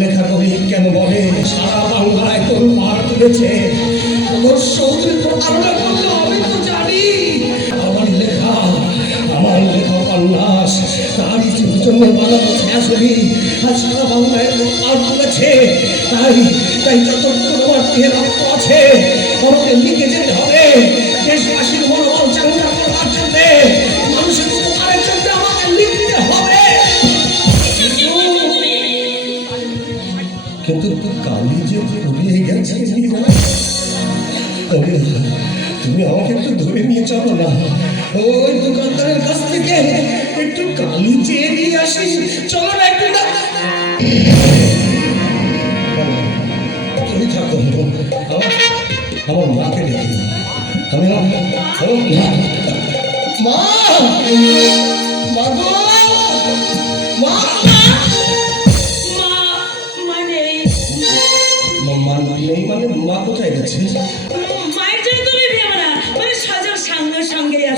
লেখা কবি কেন বলে সারা বাংলায় তোর মার তুলেছে, তোর শৌখিন প্রতারণা করলো আমি তো জানি। আমার লেখা উপন্যাস তারই জন্য বানানো ছায়াছবি আর সারা বাংলায় মার তুলেছে। তাই যতক্ষণ আমার দেহে রক্ত আছে আমাকে লিখে যেতে হবে দেশবাসীর মনোবল চাঙ্গা করার জন্য, মানুষের উপকারের জন্য আমাকে লিখতে হবে। কিন্তু কালি যে পড়িয়ে গেছে, তুমি আমাকে একটু ধরে নিয়ে চলো না, ওই দোকানদারের কাছ থেকে একটু কালি চেয়ে নিয়ে আসি, চলো না একটু। তুমি থাকো, আমার মাকে ডেকে আমি মা মা কোথায় গেছে?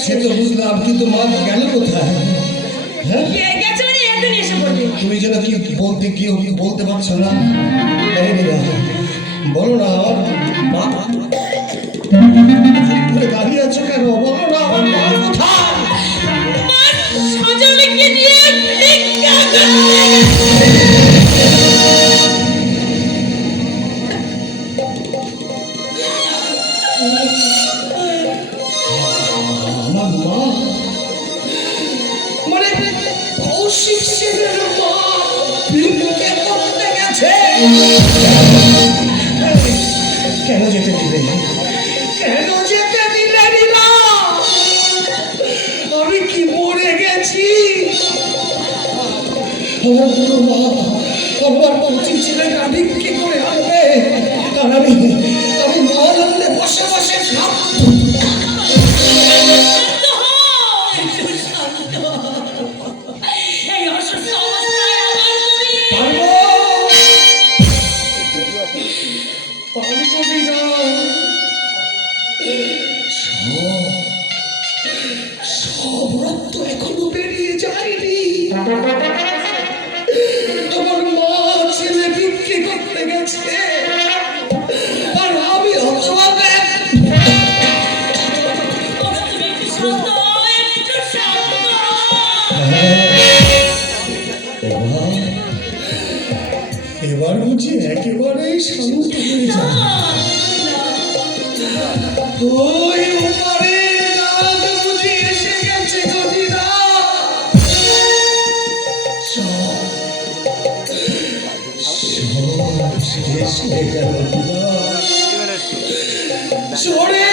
সে তো বুঝলাম, কিন্তু মা গেল কোথায়? তুমি যেন কি বলতে পারছো না, বলো না। মা দাঁড়িয়ে আছো কেন? বলো না আমার মা কোথায়? কেন যেতে দিলে? আমি কি মরে গেছি? আমার বুড়ো মা আমার পৌঁছি ছেলেটা ভিক্ষে করে আনবে, আর আমি মহানন্দে বসে বসে খাব। সব রক্ত এখনো বেরিয়ে যায়নি। আমার মা ছেলে বিক্রি করতে গেছে, আর আমি অথবা এবার বুঝি একেবারেই শান্ত হয়ে যায়। ওই উপরে রাগ বুঝি এসে গেছে গদিরা, সব শেষ হয়ে গেল। চড়ে